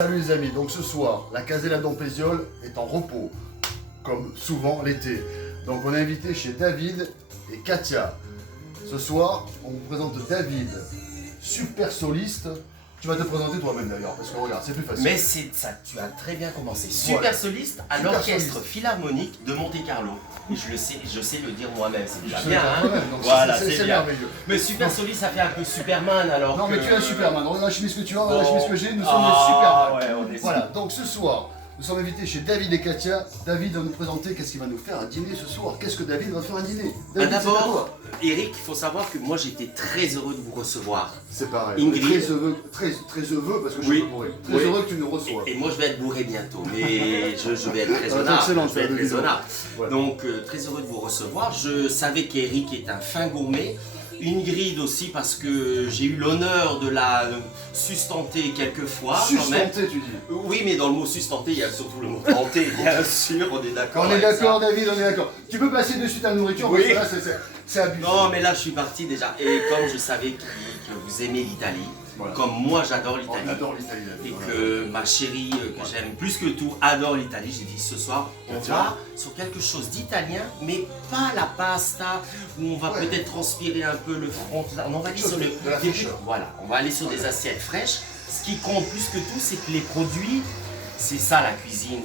Salut les amis, donc ce soir, la Casella Dompéziole est en repos, comme souvent l'été. Donc on est invité chez David et Katia. Ce soir, on vous présente David, super soliste. Tu vas te présenter toi-même d'ailleurs, parce que regarde, c'est plus facile. Mais c'est ça, tu as très bien commencé. Super Voilà. soliste à Super l'orchestre soliste. philharmonique de Monte-Carlo. Et je sais le dire moi-même, c'est déjà Je bien, sais hein. toi-même, donc Voilà, c'est c'est bien. merveilleux. Mais super soliste, ça fait un peu Superman alors. Non que... mais tu es un Superman, on a la chemise que tu as, on a la Bon. chemise que j'ai, nous sommes Ah, des Superman. ouais, on est Voilà, donc ce soir, nous sommes invités chez David et Katia. David va nous présenter qu'est-ce qu'il va nous faire un dîner ce soir. Qu'est-ce que David va faire un dîner? David, c'est à D'abord, toi. Eric, il faut savoir que moi j'étais très heureux de vous recevoir. C'est pareil. Ingrid. Très heureux, très heureux parce que je Oui. suis bourré. Très Oui. heureux que tu nous reçoives. Et moi je vais être bourré bientôt, mais je vais être Ah, raisonnable. c'est excellent, Je vais être ça, raisonnable. Ouais. Donc très heureux de vous recevoir. Je savais qu'Eric est un fin gourmet. Ingrid aussi parce que j'ai eu l'honneur de la sustenter quelques fois quand même. Sustenté, tu dis. Oui, mais dans le mot sustenter, il y a surtout le mot tenter, bien sûr, on est d'accord. On est avec d'accord, ça. David, on est d'accord. Tu peux passer dessus ta nourriture Oui. parce que là, c'est abusé. Non, mais là je suis parti déjà. Et comme je savais que vous aimez l'Italie, Voilà. comme moi j'adore On l'Italie. adore l'Italie, David. Et Voilà. que ma chérie, que j'aime plus que tout, adore l'Italie. J'ai dit ce soir, on Tiens. va sur quelque chose d'italien, mais pas la pasta où on va Ouais. peut-être transpirer un peu le front. On va aller Quelque sur chose de la fraîcheur. Voilà, on va aller sur des assiettes fraîches. Ce qui compte plus que tout, c'est que les produits, c'est ça la cuisine.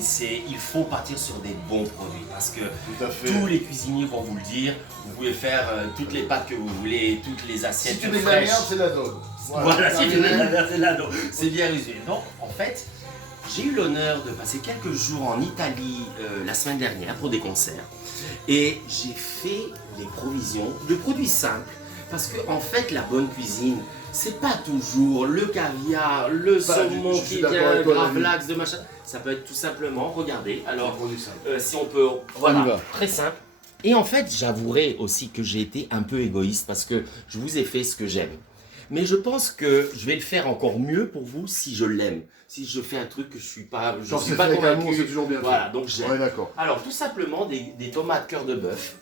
Il faut partir sur des bons produits parce que Tout à fait. tous les cuisiniers vont vous le dire. Vous pouvez faire toutes les pâtes que vous voulez, toutes les assiettes Si tu mets de la fraîches. merde, c'est la dose. Voilà, si tu Terminé. mets de la merde, c'est là, donc c'est bien résumé. Donc, en fait, j'ai eu l'honneur de passer quelques jours en Italie la semaine dernière pour des concerts. Et j'ai fait les provisions de produits simples. Parce que, en fait, la bonne cuisine, c'est pas toujours le caviar, le Bah, saumon je suis qui d'accord vient, avec toi, grave David. lax de machin. Ça peut être tout simplement, regardez, alors, Produit simple. si on peut, y voilà, va. très simple. Et en fait, j'avouerai aussi que j'ai été un peu égoïste parce que je vous ai fait ce que j'aime. Mais je pense que je vais le faire encore mieux pour vous si je l'aime. Si je fais un truc que je suis pas Genre, c'est fait pas avec amour, convaincu. c'est toujours bien fait. Voilà, donc j'aime. On est d'accord. Alors, tout simplement, des tomates cœur de bœuf.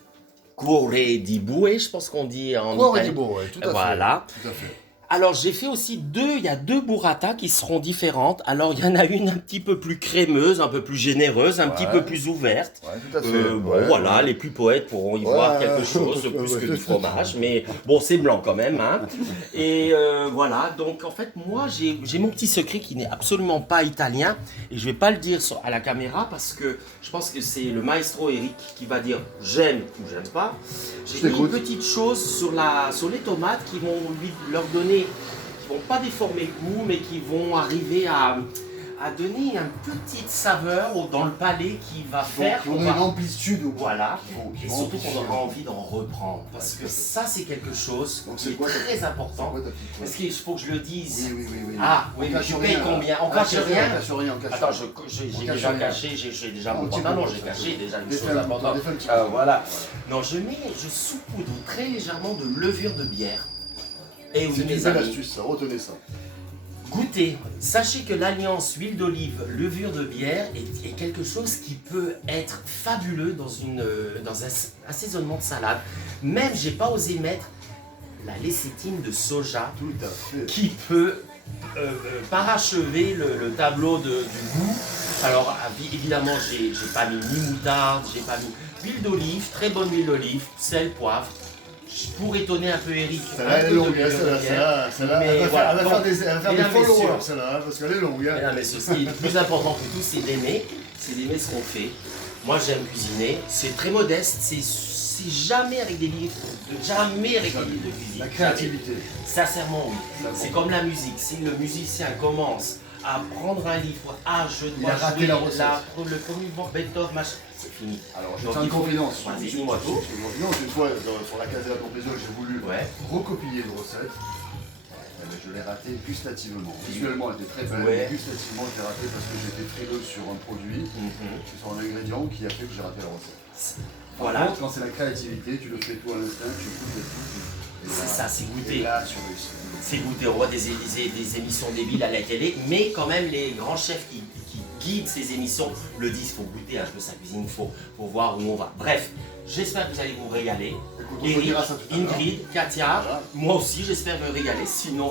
Cuore di bue, je pense qu'on dit en Quoi, italien. beau, ouais, tout à fait. Voilà. Tout à fait. Alors j'ai fait aussi il y a deux burrata qui seront différentes. Alors il y en a une un petit peu plus crémeuse, un peu plus généreuse, un petit Ouais. peu plus ouverte. Ouais, tout à fait. Bon, Ouais, voilà, ouais. les plus poètes pourront y Ouais, voir ouais, quelque chose de ouais, plus ouais. que du fromage, mais bon, c'est blanc quand même, hein. Et voilà, donc en fait, moi, j'ai mon petit secret qui n'est absolument pas italien, et je vais pas le dire à la caméra parce que je pense que c'est le maestro Eric qui va dire j'aime ou j'aime pas. Je J'ai mis une t'écoute. petite chose sur les tomates qui vont leur donner, qui vont pas déformer le goût, mais qui vont arriver à donner une petite saveur dans le palais qui va faire Donc, on qu'on a va... une amplitude. Voilà, Donc, et surtout qu'on aura envie d'en reprendre, parce que ça c'est quelque chose Donc, qui c'est est quoi ta- très important. Quoi, ta petite Parce chose qu'il faut que je le dise. Oui, oui, oui, oui. Ah, oui, On mais cache tu rien, payes là. combien? On cache rien? On cache rien, on cache Attends, rien. j'ai On déjà cache rien. caché, j'ai déjà mon Un petit pantalon, peu. j'ai caché déjà une Des chose feuilles, importante. des feuilles, un petit peu. Voilà. Non, je saupoudre très légèrement de levure de bière. Et oui, C'est une mes belle amis, astuce, ça. Retenez ça. goûtez. Sachez que l'alliance huile d'olive, levure de bière est quelque chose qui peut être fabuleux dans un assaisonnement de salade. Même, j'ai pas osé mettre la lécithine de soja Tout à fait. qui peut parachever le tableau du goût. Alors évidemment, j'ai pas mis ni moutarde, j'ai pas mis huile d'olive, très bonne huile d'olive, sel, poivre. Pour étonner un peu Eric, Celle-là, un elle est peu de longue, levure hein, de celle-là. bière. Celle-là, Mais elle va voilà, faire donc, des mesdames, followers, messieurs. celle-là, hein, parce qu'elle est longue. hein. Mais ce qui est le plus important que tout, c'est d'aimer ce qu'on fait. Moi, j'aime cuisiner. C'est très modeste. C'est jamais avec des livres, jamais avec des livres de cuisine. La créativité. Sincèrement, oui. Ça C'est compte. comme la musique. Si le musicien commence à prendre un livre, je Il dois a raté jouer la recette. le premier Beethoven, machin, c'est fini. Alors, je vais Donc, faire une il faut- confidence. Vas-y, dis-moi tout. Une fois, sur la Casella Dompéziole, j'ai voulu Ouais. recopier une recette. Eh ben, je l'ai raté gustativement. Visuellement, elle était très belle, Ouais. mais gustativement, je l'ai raté parce que j'étais frileux sur un produit, sur un ingrédient qui a fait que j'ai raté la recette. Par Voilà. contre, quand c'est la créativité, tu le fais tout à l'instinct, tu goûtes et tout. Et C'est là- ça, c'est goûter. Et là, tu réussis. C'est goûter. On voit des émissions débiles à la télé, mais quand même les grands chefs qui guident ces émissions le disent. Il faut goûter un peu sa cuisine, il faut voir où on va. Bref, j'espère que vous allez vous régaler. Écoute, on te Eric, dira ça tout à l'heure. Ingrid, Katia, Voilà. moi aussi j'espère me régaler, sinon